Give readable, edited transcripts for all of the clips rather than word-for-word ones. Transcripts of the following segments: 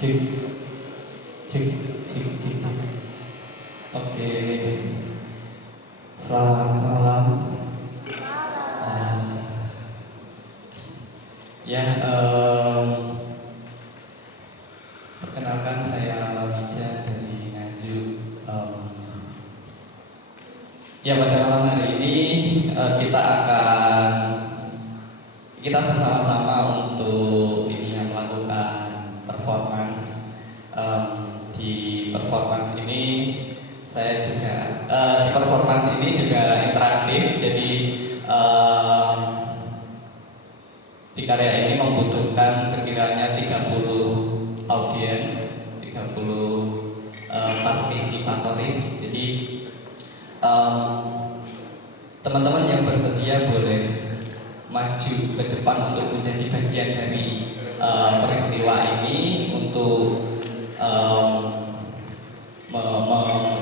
Cek, cek, cek, cek. Oke, selamat malam. Uh, ya, perkenalkan saya Lamija dari Nganjuk. Ya, pada malam hari ini kita bersama-sama untuk melakukan performance. Di performance ini juga interaktif. Jadi di karya ini membutuhkan sekiranya 30 audiens, 30 partisipatoris. Jadi teman-teman yang bersedia boleh maju ke depan untuk menjadi bagian dari peristiwa ini untuk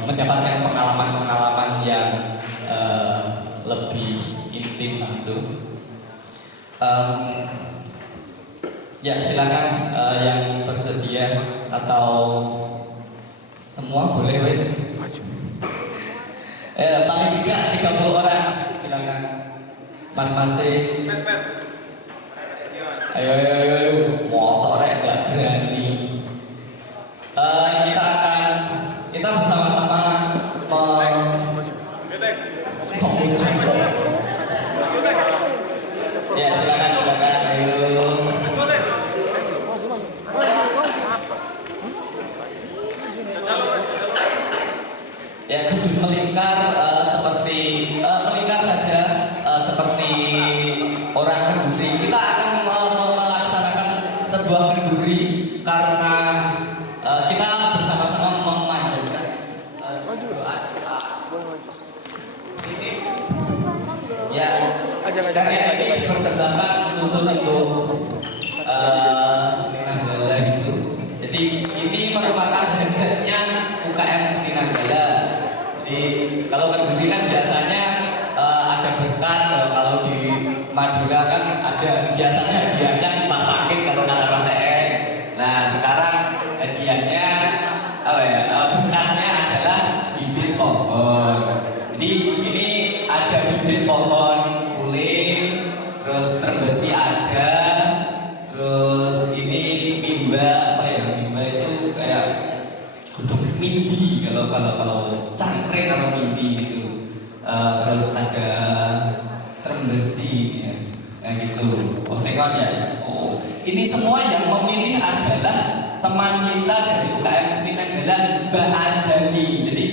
mendapatkan pengalaman-pengalaman yang lebih intim gitu. Ya, silakan yang bersedia atau semua boleh wes. Paling tidak 30 orang, silakan. Mas Masih. Ayo, mosok rek nggak berani. Kita bersama-sama memuji. Ya, silakan, ayo. Ya, duduk melingkar melingkar saja seperti orang kenduri. Kita akan melaksanakan sebuah kenduri karena kita bersama-sama memanjatkan doa. Ya, karya ini dipersembahkan khusus untuk Seni Nanggala gitu. Jadi ini merupakan hajatnya UKM Seni Nanggala. Jadi kalau kenduri kan biasanya ada berkat, kalau di Madura kan ada biasanya hadiahnya kipas angin kalau kata Mas EN. Nah, sekarang hadiahnya berkatnya adalah bibit pohon. Jadi ini ada bibit pohon kuling, terus terbesi ada, terus ini mimba mimba itu kayak gudung mindi kalau cangkring atau mindi gitu. Terus ada terbesi ya gitu. Sengon ya. Ini semua yang memilih adalah teman kita dari UKM Seni Nanggala, Mbak Anjani. Jadi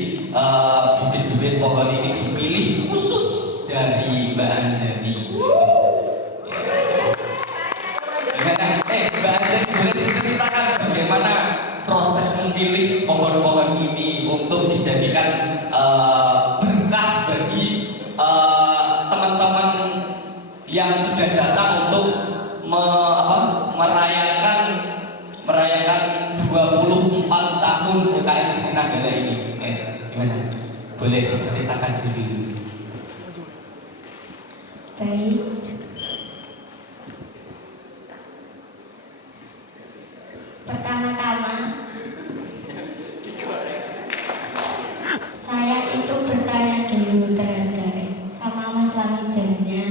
bibit-bibit pohon ini dipilih khusus dari Mbak Anjani. Gimana? Mbak Anjani boleh diceritakan bagaimana proses memilih pohon-pohon ini untuk dijadikan berkah bagi teman-teman yang sudah datang untuk merayakan 24 tahun UKM Seni Nanggala ini. Gimana? Boleh diceritakan dulu. Baik. Pertama-tama saya itu bertanya dulu terhadap sama Mas Lamijannya,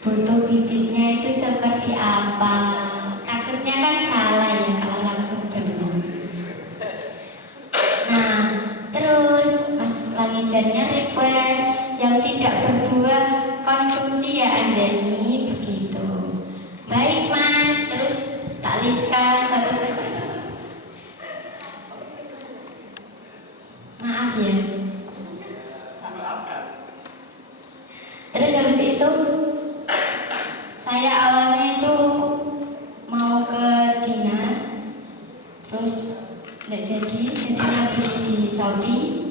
butuh bibitnya itu seperti apa. Takutnya kan salah ya kalau langsung beli. Nah, terus Mas Lamijannya request yang tidak berbuah konsumsi ya Anjani, begitu. Baik Mas, terus tak liskan satu-satu. Maaf ya. Terus habis itu saya awalnya itu mau ke dinas, terus nggak jadi, jadinya beli di Shopee.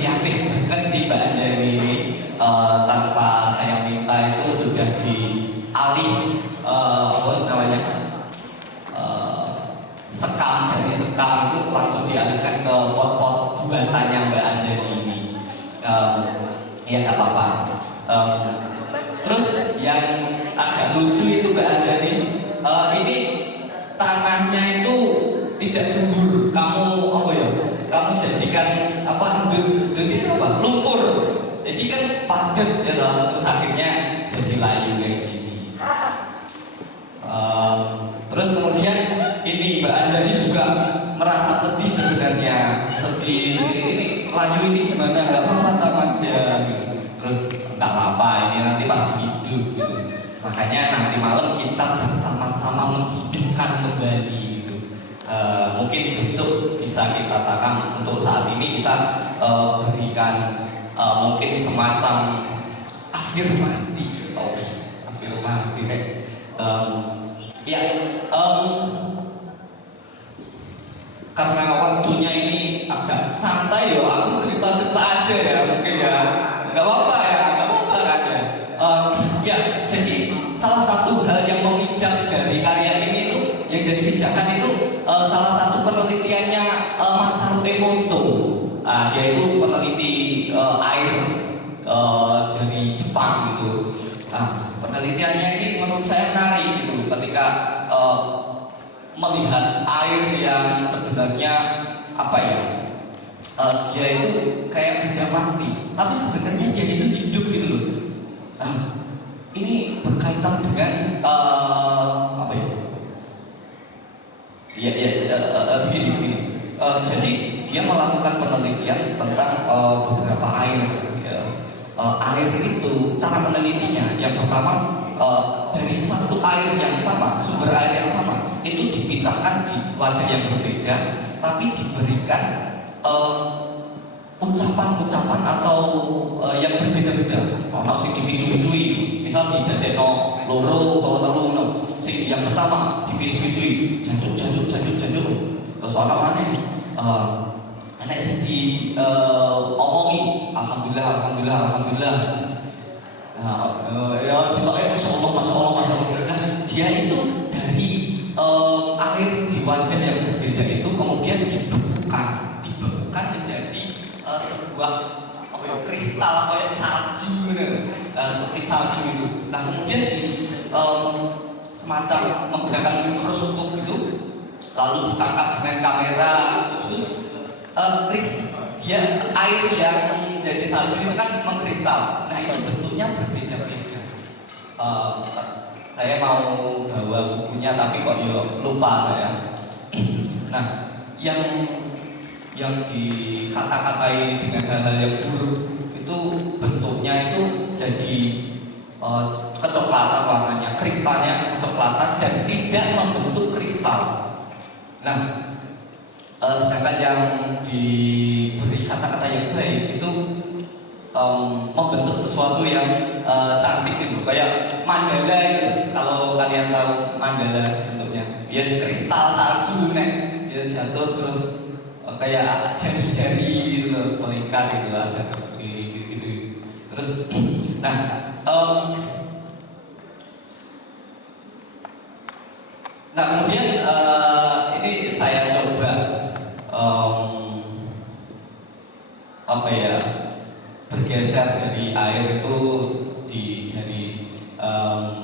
inisiatif banget sih Mbak Anjani ini. Tanpa saya minta itu sudah dialih apa namanya sekam, dari sekam itu langsung dialihkan ke pot-pot buatannya Mbak Anjani ini. Ya nggak apa-apa. Terus yang agak lucu itu Mbak Anjani, ini tanahnya itu tidak gembur. Kamu apa ya? Kamu jadikan apa? Dut itu apa? Lumpur. Jadi kan padat ya loh. Terus akhirnya jadi layu kayak gini. Terus kemudian ini Mbak Anjani juga merasa sedih sebenarnya. Sedih ini layu ini gimana? Gak apa-apa kan Mas ya. Terus nggak apa-apa, ini nanti pasti hidup gitu. Makanya nanti malam kita bersama-sama menghidupkan kembali gitu. Mungkin besok bisa kita tanam. Untuk saat ini kita berikan mungkin semacam afirmasi, afirmasi kayak karena waktunya ini agak santai ya, aku cerita-cerita aja ya mungkin ya. Nggak apa-apa ya, nggak apa-apa kan ya. Ya, jadi salah satu hal yang memijak dari karya ini itu, yang jadi pijakan itu salah satu penelitiannya Masaru Emoto. Dia itu peneliti air dari Jepang gitu. Penelitiannya ini menurut saya menarik gitu, ketika melihat air yang sebenarnya apa ya? Dia itu kayak benda mati, tapi sebenarnya dia itu hidup gitu loh. Ini berkaitan dengan apa ya? Begini. Jadi dia melakukan penelitian tentang beberapa air. Air itu cara menelitinya. Yang pertama dari satu air yang sama, sumber air yang sama, itu dipisahkan di wadah yang berbeda, tapi diberikan ucapan-ucapan atau yang berbeda-beda. Ono sing dipisu-pisui, misal didadekno loro utawa telu ngono. Sing yang pertama dipisu-pisui, jancuk. Terus ono maneh nek sing omongi alhamdulillah. Ya sitoke masyaallah. Nah, dia itu dari air di wadah yang berbeda itu kemudian dibekukan menjadi sebuah kristal kayak salju seperti salju itu. Nah kemudian di semacam menggunakan mikroskop gitu, lalu ditangkap dengan kamera khusus. Dia air yang menjadi salju itu kan mengkristal. Nah itu bentuknya berbeda-beda. Saya mau bawa bukunya tapi kok lupa saya. Nah yang dikata-katai dengan hal-hal yang buruk itu bentuknya itu jadi kecoklatan warnanya, kristalnya kecoklatan dan tidak membentuk kristal. Nah, sedangkan yang diberi kata-kata yang baik itu membentuk sesuatu yang cantik gitu, kayak mandala gitu. Kalau kalian tahu mandala bentuknya, bias kristal salju nek dia jatuh terus kayak jari-jari gitu loh, melingkar gitu ada gitu. Terus kemudian ini saya coba bergeser dari air itu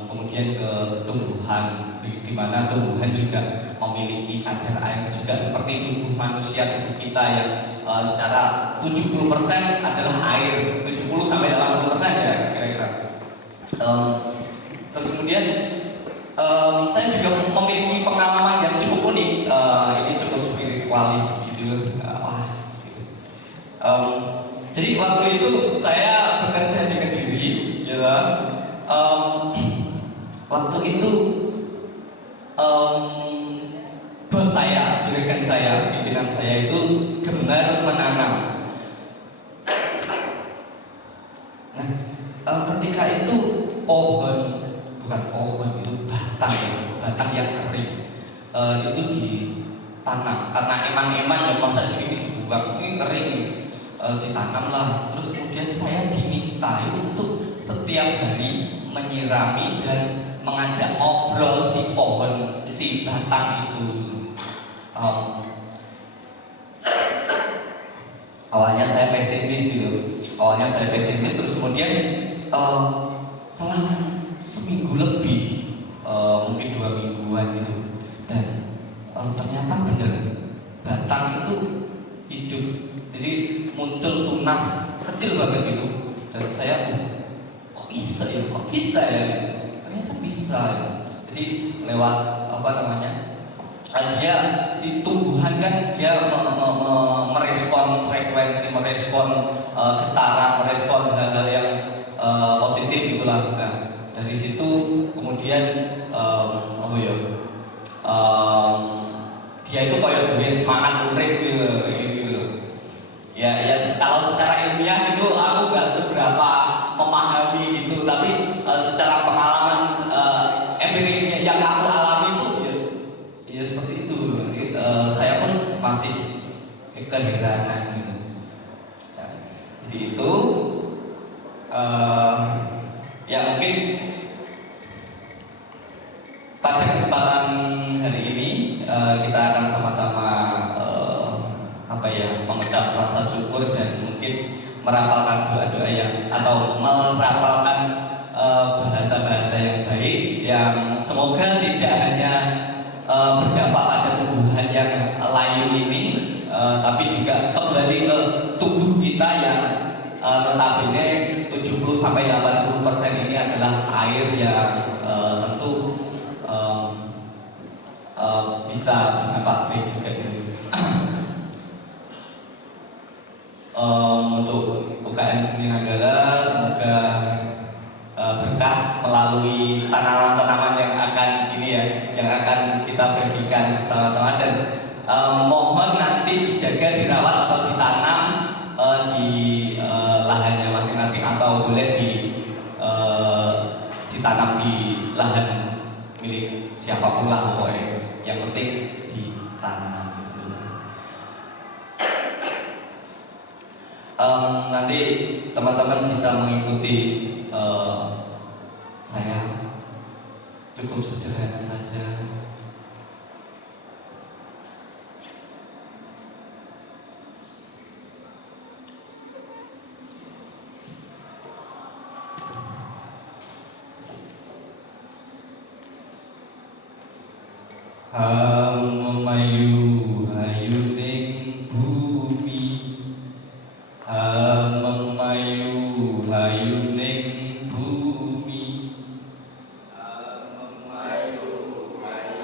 kemudian ke tumbuhan, di mana tumbuhan juga memiliki kadar air juga seperti tubuh manusia, tubuh kita yang secara 70% adalah air, 70-80% ya kira-kira. Terus kemudian saya juga memiliki pengalaman yang cukup unik. Ini cukup spiritualis gitu. Jadi waktu itu saya bekerja di Kediri, ya. Waktu itu bos saya, juragan saya, pimpinan saya itu gemar menanam. Nah, ketika itu bukan pohon, itu batang yang kering itu ditanam karena eman-eman yang masa ini dibuang, ini kering. ditanam lah. Terus kemudian saya dimintai untuk setiap hari menyirami dan mengajak ngobrol si pohon, si batang itu. Awalnya saya pesimis gitu. Terus kemudian selang seminggu lebih, mungkin 2 mingguan gitu, dan ternyata benar batang itu hidup. Jadi muncul tunas kecil banget gitu, dan saya kok bisa ya, ternyata bisa ya. Jadi lewat dia si tumbuhan kan dia merespon frekuensi, merespon getaran, merespon hal-hal yang positif gitulah. Nah, dari situ kemudian dia itu kayak gue semangat urip gitu. Ya kalau secara ilmiah itu aku nggak seberapa memahami gitu, tapi secara pengalaman empiriknya yang aku alami itu ya seperti itu. Saya pun masih keheranan gitu. Ya, jadi itu ya mungkin pada kesempatan hari ini kita akan sama-sama mengucap rasa syukur dan mungkin merapalkan doa-doa yang atau merapalkan bahasa-bahasa yang baik yang semoga tidak hanya berdampak pada tumbuhan yang layu ini, tapi juga kembali ke tubuh kita yang notabene 70-80% ini adalah air yang tentu bisa berdampak baik juga. Untuk UKM Seni Nanggala semoga berkah melalui tanaman-tanaman yang akan yang akan kita bagikan bersama-sama, dan mohon nanti dijaga, dirawat atau ditanam di lahannya masing-masing, atau boleh ditanam di lahan milik siapapun lah pokoknya, yang penting ditanam. Nanti teman-teman bisa mengikuti saya, cukup sederhana saja. Memayu hayu ning bumi, memayu hayu ning bumi, memayu hayu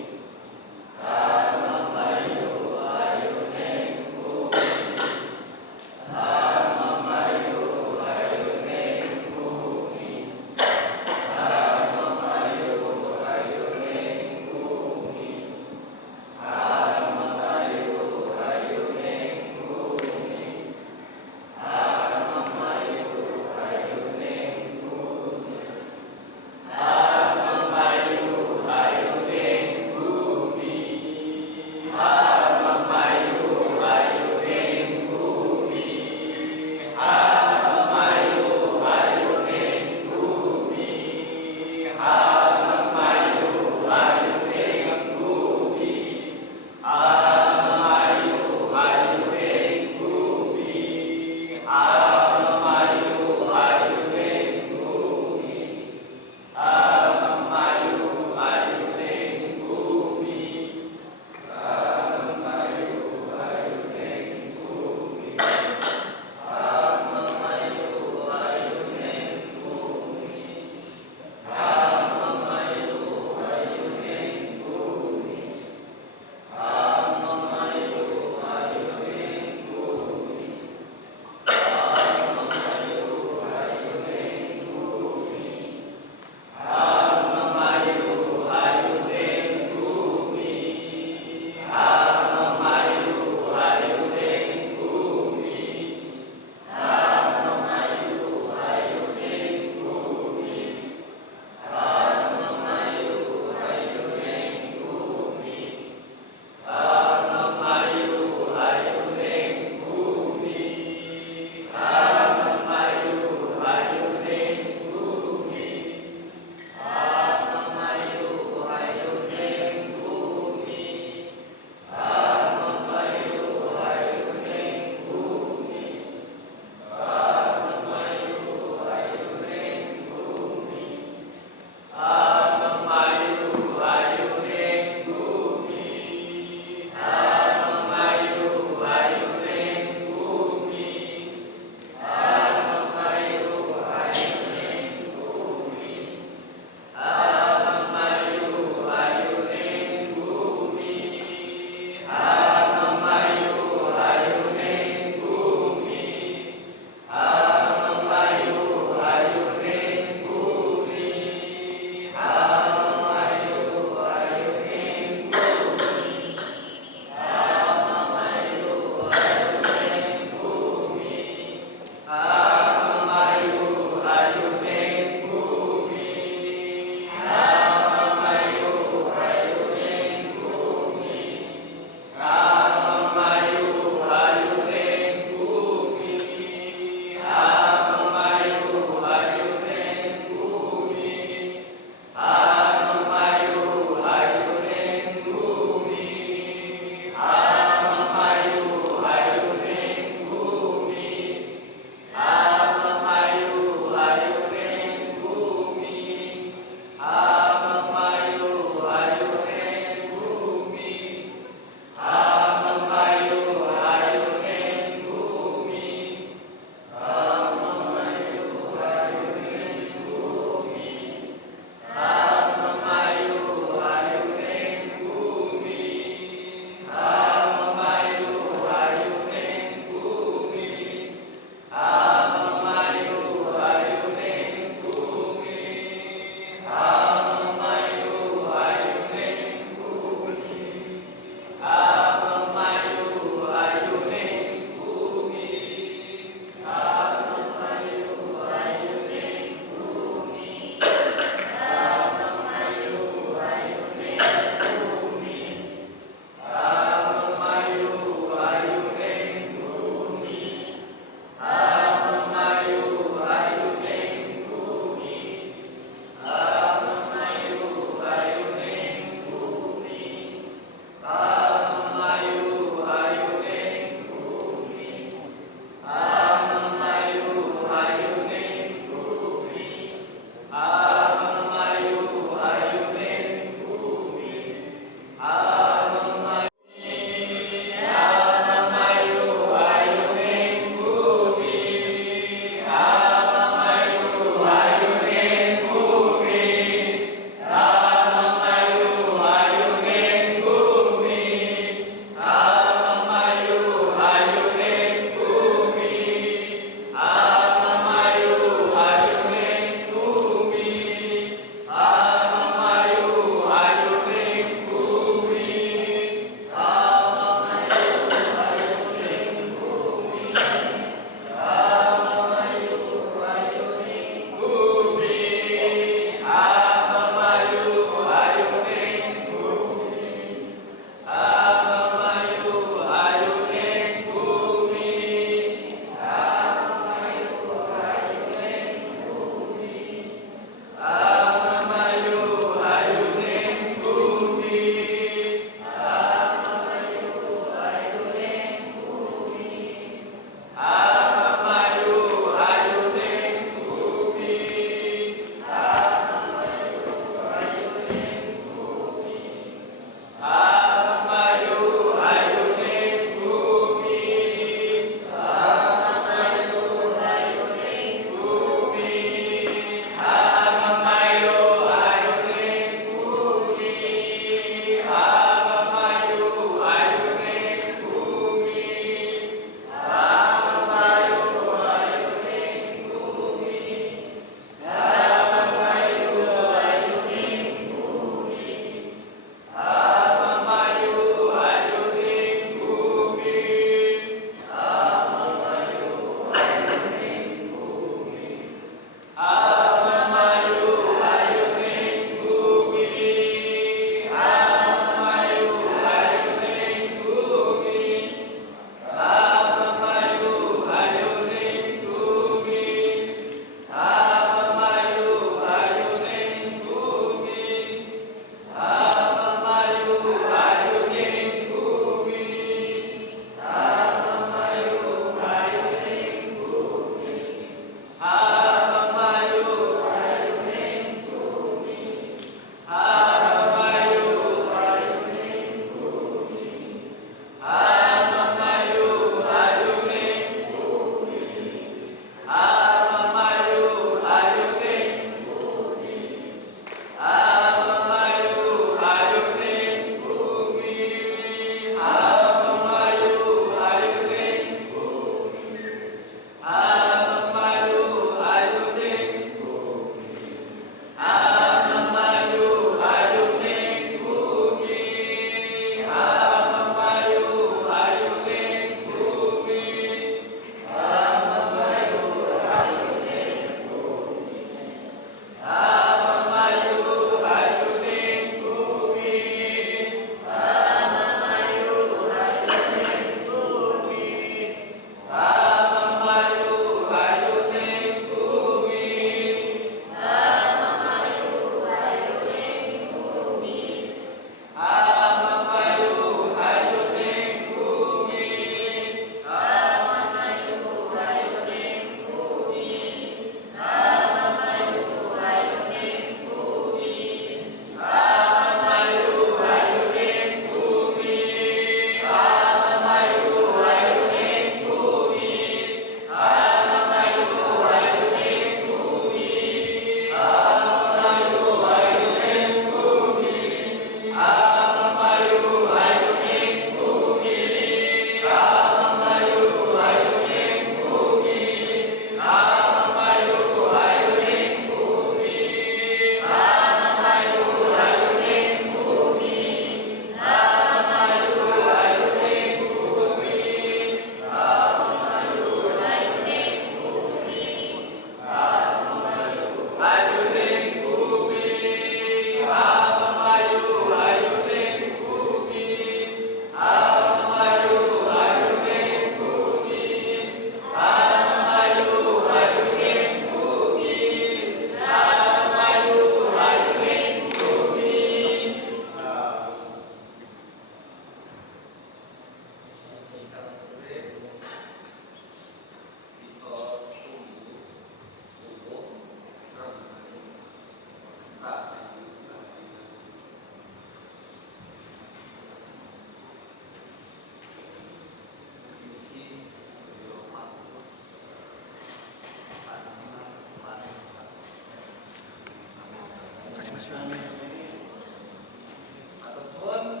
Ataupun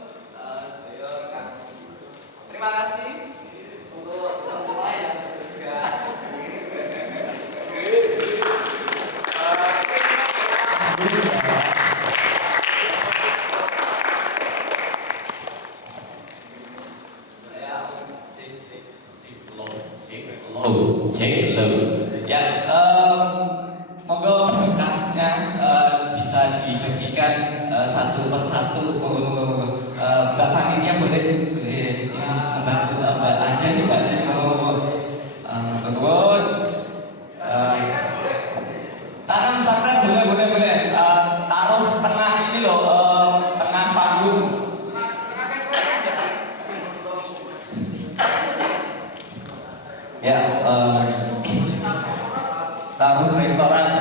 terima kasih untuk semua yang sudah cek lo ya, monggo berkahnya bisa dibagikan satu persatu. Monggo Mbak Panitia boleh ini membantu Mbak aja nih Mbak, monggo teman-teman tanam sakral boleh taruh tengah ini loh, tengah panggung. Ya, taruh rektorat